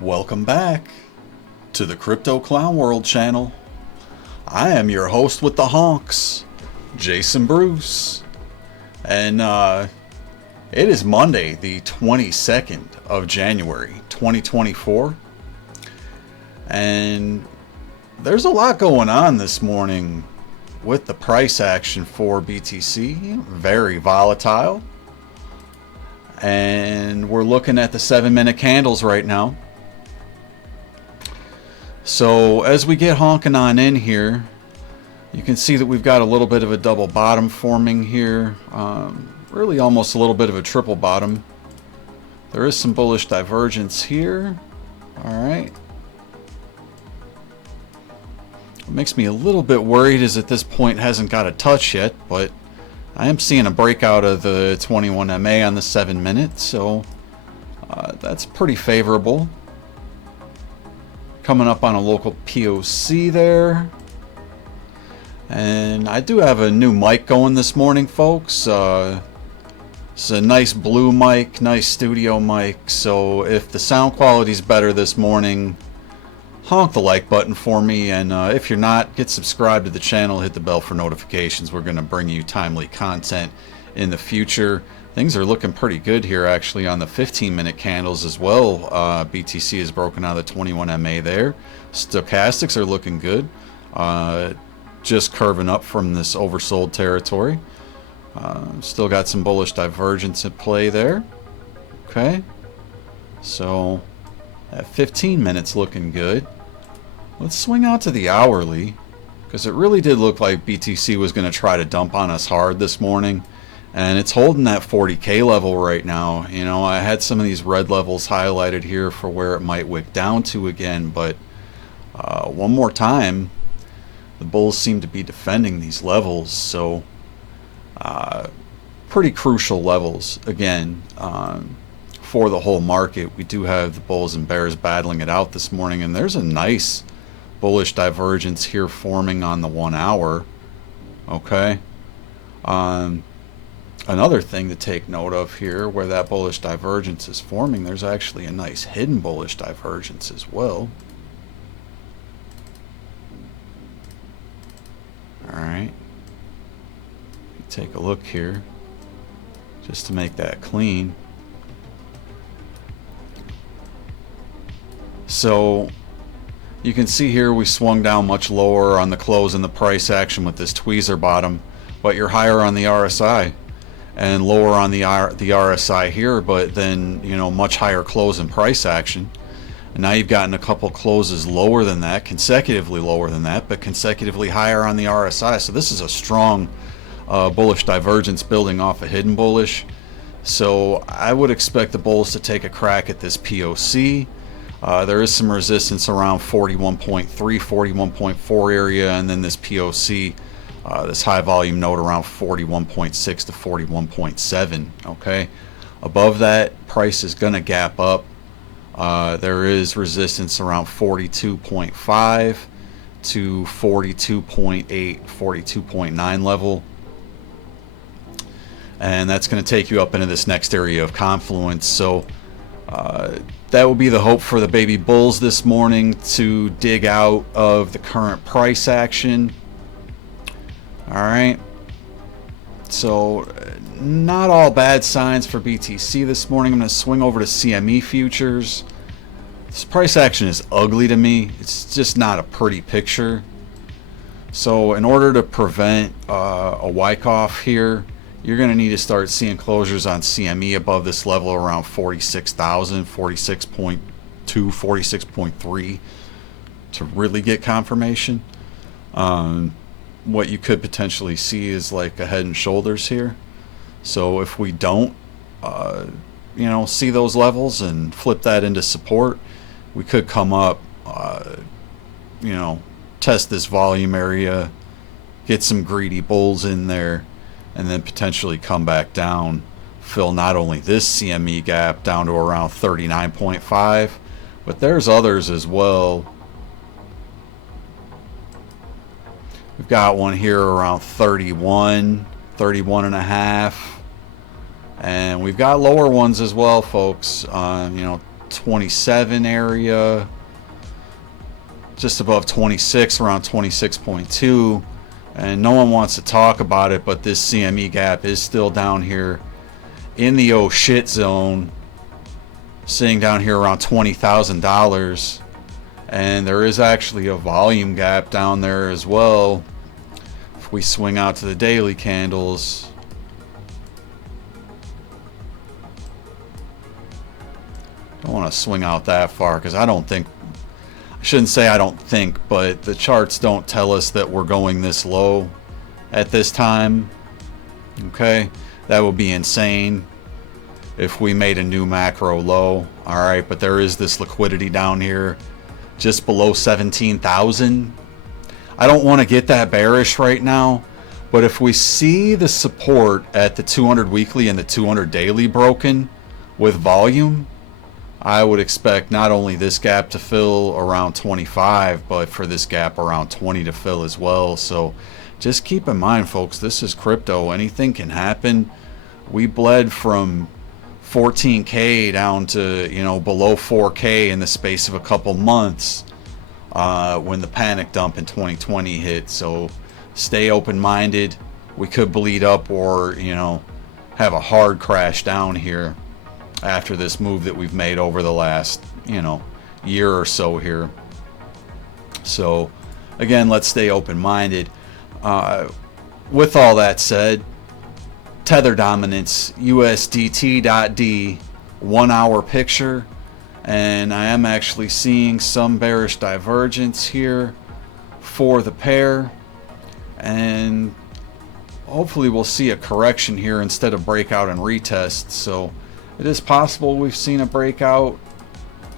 Welcome back to the Crypto Clown World channel. I am your host with the honks, Jason Bruce. And it is Monday, the 22nd of January, 2024. And there's a lot going on this morning with the price action for BTC. Very volatile. And we're looking at the 7-minute candles right now. So as we get honking on in here, you can see that we've got a little bit of a double bottom forming here. Really almost a little bit of a triple bottom. There is some bullish divergence here. Alright. What makes me a little bit worried is at this point it hasn't got a touch yet, but I am seeing a breakout of the 21 MA on the 7-minute, so that's pretty favorable. Coming up on a local POC there. And I do have a new mic going this morning, folks. It's a nice blue mic, nice studio mic. So if the sound quality is better this morning, honk the like button for me. And if you're not, get subscribed to the channel, hit the bell for notifications. We're going to bring you timely content in the future. Things are looking pretty good here actually on the 15-minute candles as well. BTC has broken out of the 21 MA there. Stochastics are looking good. Just curving up from this oversold territory. Still got some bullish divergence at play there. Okay. So at 15 minutes looking good. Let's swing out to the hourly, because it really did look like BTC was going to try to dump on us hard this morning. And it's holding that 40K level right now. You know, I had some of these red levels highlighted here for where it might wick down to again, but one more time, the bulls seem to be defending these levels. So pretty crucial levels again for the whole market. We do have the bulls and bears battling it out this morning, and there's a nice bullish divergence here forming on the 1 hour. Okay. Another thing to take note of here, where that bullish divergence is forming, there's actually a nice hidden bullish divergence as well. Alright. Take a look here, just to make that clean. So, you can see here we swung down much lower on the close in the price action with this tweezer bottom, but you're higher on the RSI. And lower on the RSI here, but then, you know, much higher close in price action. And now you've gotten a couple closes lower than that, consecutively lower than that, but consecutively higher on the RSI. So this is a strong bullish divergence building off a hidden bullish. So I would expect the bulls to take a crack at this POC. There is some resistance around 41.3, 41.4 area, and then this POC. This high volume node around 41.6 to 41.7. Okay, above that, price is going to gap up. There is resistance around 42.5 to 42.8, 42.9 level, and that's going to take you up into this next area of confluence. So that will be the hope for the baby bulls this morning, to dig out of the current price action. Alright, so not all bad signs for BTC this morning. I'm going to swing over to CME futures. This price action is ugly to me. It's just not a pretty picture. So in order to prevent a wyckoff here, you're going to need to start seeing closures on CME above this level around 46,000, 46.2, 46.3 to really get confirmation. What you could potentially see is like a head and shoulders here. So if we don't you know, see those levels and flip that into support, we could come up, you know, test this volume area, get some greedy bulls in there, and then potentially come back down, fill not only this CME gap down to around 39.5, but there's others as well. We've got one here around 31, 31 and a half. And we've got lower ones as well, folks. You know, 27 area, just above 26, around 26.2, and no one wants to talk about it, but this CME gap is still down here in the oh shit zone, sitting down here around $20,000, and there is actually a volume gap down there as well. If we swing out to the daily candles, don't want to swing out that far because I shouldn't say I don't think, but the charts don't tell us that we're going this low at this time. Okay, that would be insane if we made a new macro low. All right, but there is this liquidity down here just below 17,000. I don't want to get that bearish right now, but if we see the support at the 200 weekly and the 200 daily broken with volume, I would expect not only this gap to fill around 25, but for this gap around 20 to fill as well. So just keep in mind, folks, this is crypto. Anything can happen. We bled from 14K down to, you know, below 4K in the space of a couple months when the panic dump in 2020 hit. So stay open-minded. We could bleed up or, you know, have a hard crash down here after this move that we've made over the last, you know, year or so here. So again, let's stay open-minded. With all that said, tether dominance, USDT.D 1 hour picture, and I am actually seeing some bearish divergence here for the pair, and hopefully we'll see a correction here instead of breakout and retest. So it is possible we've seen a breakout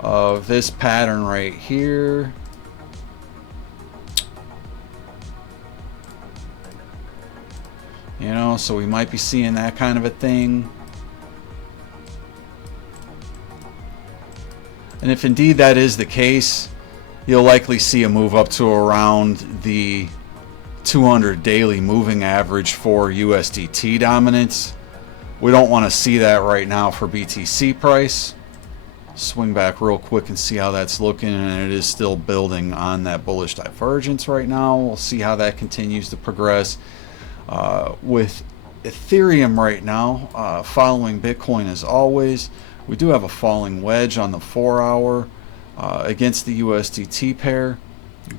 of this pattern right here. You know, so we might be seeing that kind of a thing. And if indeed that is the case, you'll likely see a move up to around the 200 daily moving average for USDT dominance. We don't want to see that right now for BTC price. Swing back real quick and see how that's looking, and it is still building on that bullish divergence right now. We'll see how that continues to progress. With Ethereum right now, following Bitcoin as always, we do have a falling wedge on the 4 hour against the USDT pair.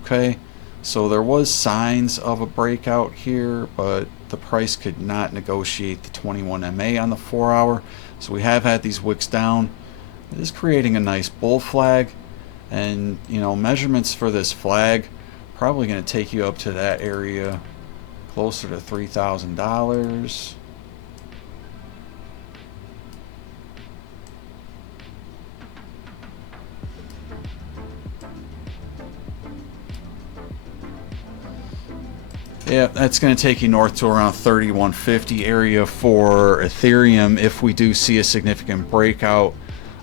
Okay, so there was signs of a breakout here, but the price could not negotiate the 21 MA on the 4 hour. So we have had these wicks down. It is creating a nice bull flag, and you know, measurements for this flag probably going to take you up to that area closer to $3,000. Yeah, that's going to take you north to around 3150 area for Ethereum if we do see a significant breakout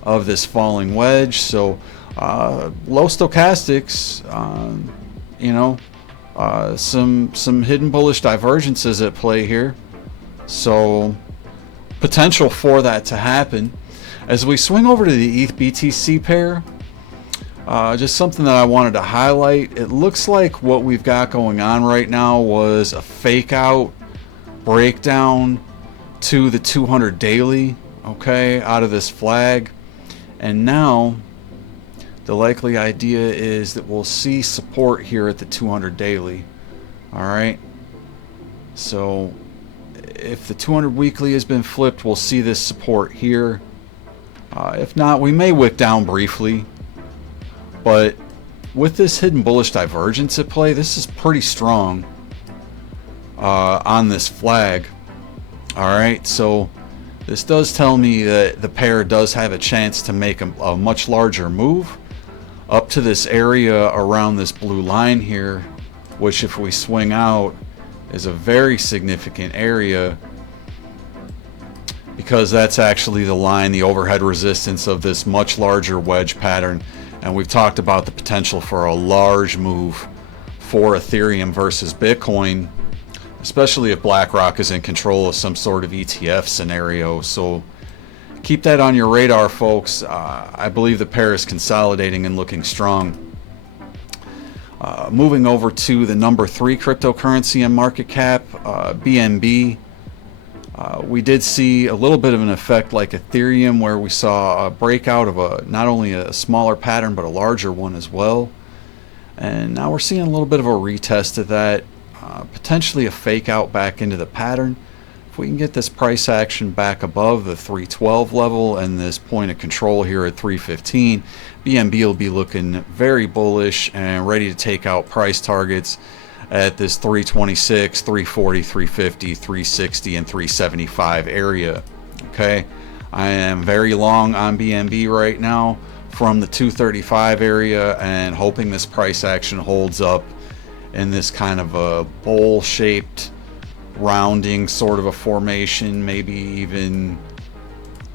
of this falling wedge. So low stochastics, you know, some hidden bullish divergences at play here. So potential for that to happen. As we swing over to the ETH BTC pair, just something that I wanted to highlight. It looks like what we've got going on right now was a fake out breakdown to the 200 daily, okay, out of this flag. And now the likely idea is that we'll see support here at the 200 daily. All right. So if the 200 weekly has been flipped, we'll see this support here. If not, we may wick down briefly. But with this hidden bullish divergence at play, this is pretty strong on this flag. All right, so this does tell me that the pair does have a chance to make a much larger move up to this area around this blue line here, which if we swing out is a very significant area, because that's actually the line, the overhead resistance of this much larger wedge pattern. And we've talked about the potential for a large move for Ethereum versus Bitcoin, especially if BlackRock is in control of some sort of ETF scenario. So keep that on your radar, folks. I believe the pair is consolidating and looking strong. Moving over to the number 3 cryptocurrency in market cap, BNB. We did see a little bit of an effect like Ethereum, where we saw a breakout of not only a smaller pattern but a larger one as well. And now we're seeing a little bit of a retest of that, potentially a fake out back into the pattern. If we can get this price action back above the 312 level and this point of control here at 315, BNB will be looking very bullish and ready to take out price targets at this 326, 340, 350, 360, and 375 area. Okay, I am very long on BNB right now from the 235 area and hoping this price action holds up in this kind of a bowl shaped rounding sort of a formation, maybe even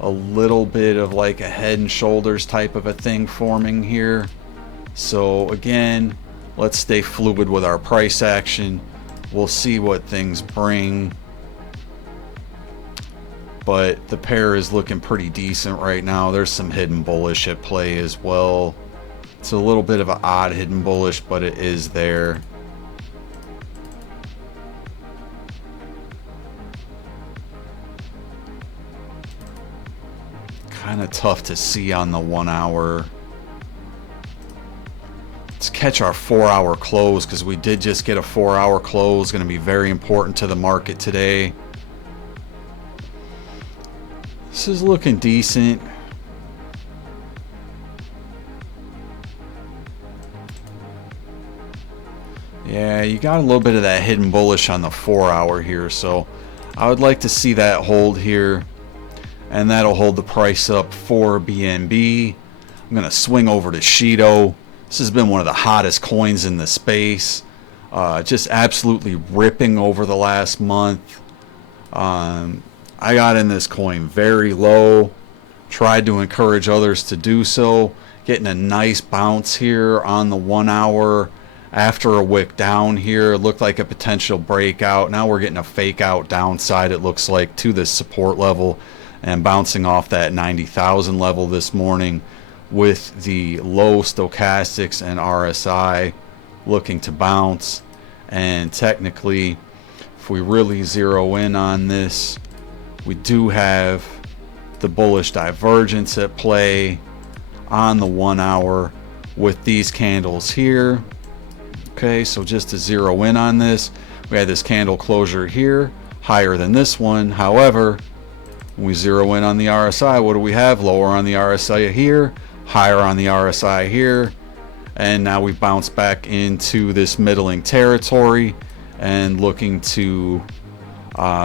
a little bit of like a head and shoulders type of a thing forming here. So again, let's stay fluid with our price action. We'll see what things bring, but the pair is looking pretty decent right now. There's some hidden bullish at play as well. It's a little bit of an odd hidden bullish, but it is there. Kind of tough to see on the 1 hour. Let's catch our 4 hour close, because we did just get a 4 hour close. Going to be very important to the market today. This is looking decent. Yeah, you got a little bit of that hidden bullish on the 4 hour here, so I would like to see that hold here, and that'll hold the price up for BNB. I'm going to swing over to Shido. This has been one of the hottest coins in the space. Just absolutely ripping over the last month. I got in this coin very low. Tried to encourage others to do so. Getting a nice bounce here on the 1 hour. After a wick down here, it looked like a potential breakout. Now we're getting a fake out downside, it looks like, to this support level, and bouncing off that 90,000 level this morning, with the low stochastics and RSI looking to bounce. And technically, if we really zero in on this, we do have the bullish divergence at play on the 1 hour with these candles here. Okay, so just to zero in on this, we had this candle closure here, higher than this one. However, when we zero in on the RSI, what do we have? Lower on the RSI here, higher on the RSI here, and now we bounce back into this middling territory and looking to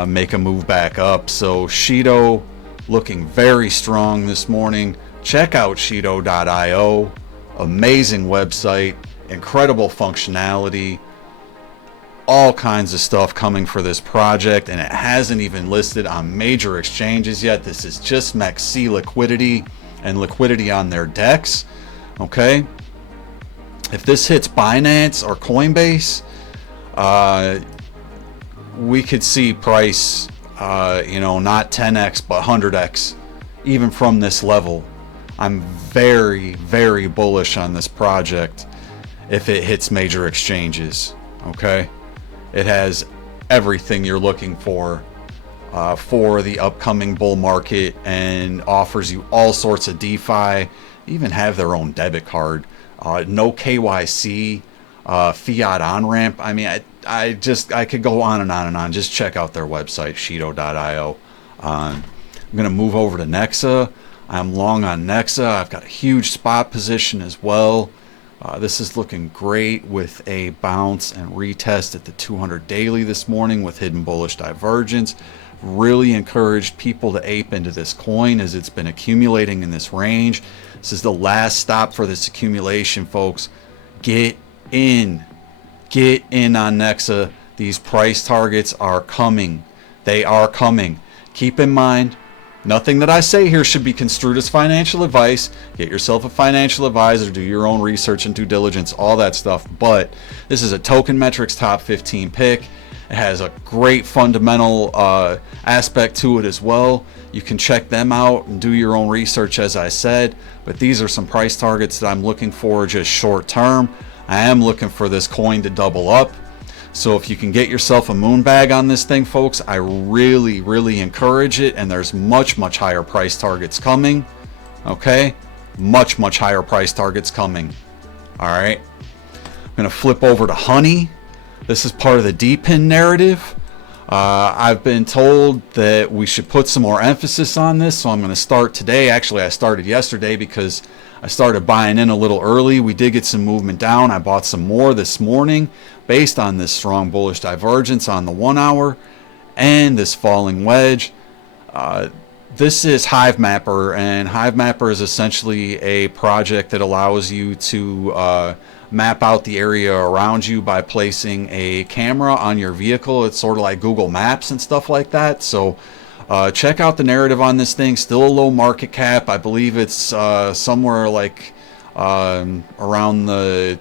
make a move back up. So Shido looking very strong this morning. Check out Shido.io. Amazing website, incredible functionality, all kinds of stuff coming for this project, and it hasn't even listed on major exchanges yet. This is just MEXC liquidity and liquidity on their DEX. Okay, if this hits Binance or Coinbase, we could see price not 10x but 100x even from this level. I'm very, very bullish on this project if it hits major exchanges. Okay, it has everything you're looking for the upcoming bull market, and offers you all sorts of DeFi. Even have their own debit card, no KYC, fiat on ramp. I mean, I could go on and on and on. Just check out their website, Shido.io. I'm gonna move over to Nexa. I'm long on Nexa. I've got a huge spot position as well. This is looking great with a bounce and retest at the 200 daily this morning with hidden bullish divergence. Really encouraged people to ape into this coin as it's been accumulating in this range. This is the last stop for this accumulation, folks. Get in on Nexa. These price targets are coming. They are coming. Keep in mind, nothing that I say here should be construed as financial advice. Get yourself a financial advisor, do your own research and due diligence, all that stuff. But this is a Token Metrics top 15 pick. It has a great fundamental aspect to it as well. You can check them out and do your own research, as I said. But these are some price targets that I'm looking for just short term. I am looking for this coin to double up. So if you can get yourself a moon bag on this thing, folks, I really, really encourage it. And there's much, much higher price targets coming. Okay? Much, much higher price targets coming. All right? I'm going to flip over to honey. This is part of the D-pin narrative. I've been told that we should put some more emphasis on this, so I'm going to start today. Actually, I started yesterday because I started buying in a little early. We did get some movement down. I bought some more this morning based on this strong bullish divergence on the 1 hour and this falling wedge. This is HiveMapper, and HiveMapper is essentially a project that allows you to map out the area around you by placing a camera on your vehicle. It's sort of like Google Maps and stuff like that. So check out the narrative on this thing. Still a low market cap. I believe it's somewhere like around the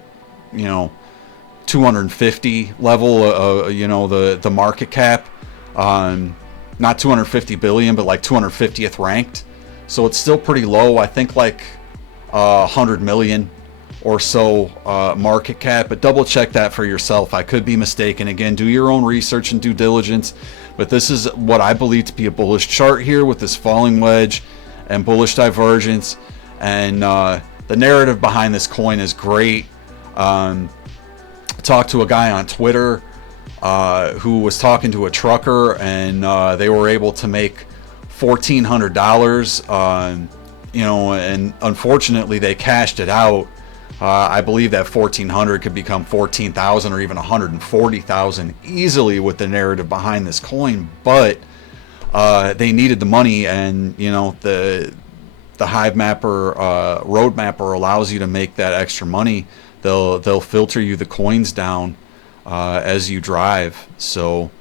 250 level, the market cap. Not 250 billion, but like 250th ranked. So it's still pretty low. I think like 100 million or so market cap, but double check that for yourself. I could be mistaken. Again, do your own research and due diligence, but this is what I believe to be a bullish chart here with this falling wedge and bullish divergence, and the narrative behind this coin is great. Talked to a guy on Twitter who was talking to a trucker, and they were able to make $1,400, and unfortunately they cashed it out. I believe that 1,400 could become 14,000 or even 140,000 easily with the narrative behind this coin, but they needed the money, and the HiveMapper road mapper allows you to make that extra money. They'll filter you the coins down as you drive. So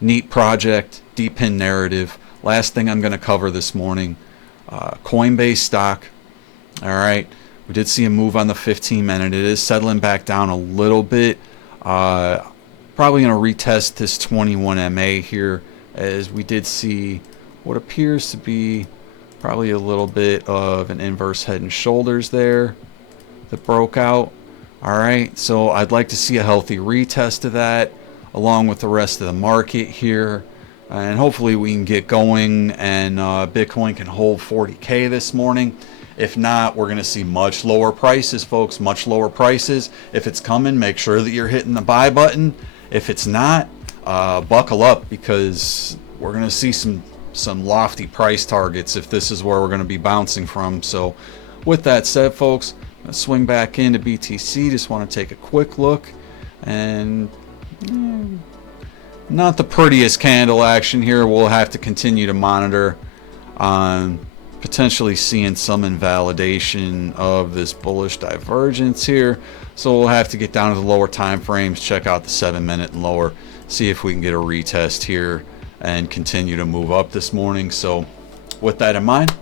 neat project, D-pin narrative. Last thing I'm going to cover this morning, Coinbase stock. All right, we did see a move on the 15-minute. It is settling back down a little bit. Probably going to retest this 21 MA here, as we did see what appears to be probably a little bit of an inverse head and shoulders there that broke out. All right, so I'd like to see a healthy retest of that along with the rest of the market here, and hopefully we can get going and Bitcoin can hold 40K this morning. If not, we're going to see much lower prices, folks, much lower prices. If it's coming, make sure that you're hitting the buy button. If it's not, buckle up, because we're going to see some lofty price targets if this is where we're going to be bouncing from. So with that said, folks, I'm going to swing back into BTC. Just want to take a quick look, and not the prettiest candle action here. We'll have to continue to monitor on potentially seeing some invalidation of this bullish divergence here. So we'll have to get down to the lower time frames, check out the 7-minute and lower, see if we can get a retest here and continue to move up this morning. So with that in mind,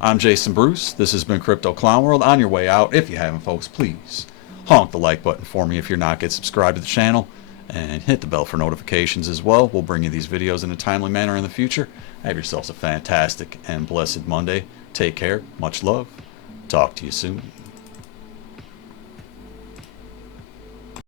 I'm Jason Bruce. This has been Crypto Clown World. On your way out, if you haven't, folks, please honk the like button for me. If you're not, get subscribed to the channel and hit the bell for notifications as well. We'll bring you these videos in a timely manner in the future. Have yourselves a fantastic and blessed Monday. Take care. Much love. Talk to you soon.